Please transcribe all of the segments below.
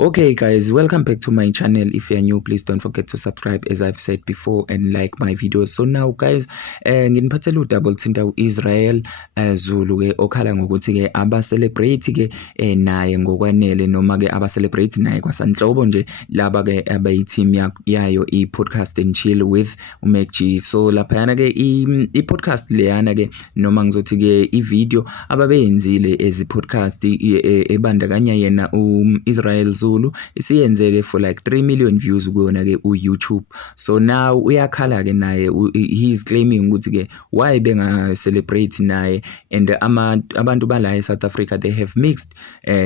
Okay guys, welcome back to my channel. If you're new, please don't forget to subscribe as I've said before and like my videos. So now guys, nginiphathela udouble thinta uIsrael Zulu ke okhala ngokuthi ke aba celebrate ke naye ngokwanele noma ke aba celebrate naye kwasanhlobo nje laba ke abayi team yayo iPodacst Chill with MACG. So lapha yana ke iPodcast leyana ke noma ngizothi ke ivideo ababeyenzile ezi podcast ebandakanya yena uIsrael Zulu isiyenzeke for like 3 million views kuyona ke uYouTube. So now uyakhala ke naye, he is claiming ukuthi ke why benga celebrate naye, and abantu bala eSouth Africa they have mixed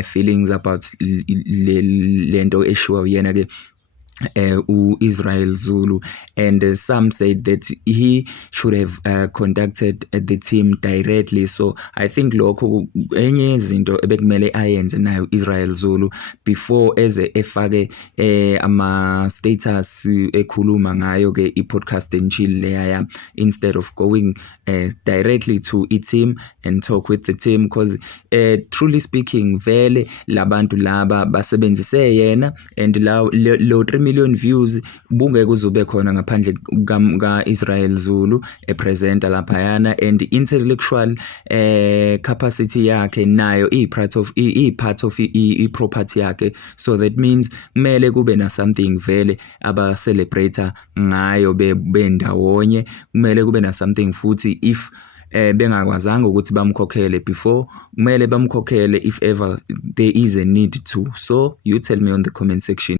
feelings about lento eshiwa yena ke Israel Zulu, and some said that he should have contacted the team directly. So I think lokho enye izinto ebekumele ayenze nayo Israel Zulu before eze efake ama status ekhuluma ngayo ke iPodcast Chill leya, instead of going directly to a team and talk with the team, because truly speaking vele labantu laba basebenzise yena, and lo 3 million views bungeke kuzobe khona ngaphandle ka Israel Zulu presenter lapha yana, and intellectual capacity yakhe nayo part of property yakhe. So that means kumele kube na something vele aba celebrate ngayo bendawonye, kumele kube na something futhi if bengakwazanga ukuthi bamkhokhele before, kumele bamkhokhele if ever there is a need to. So you tell me on the comment section.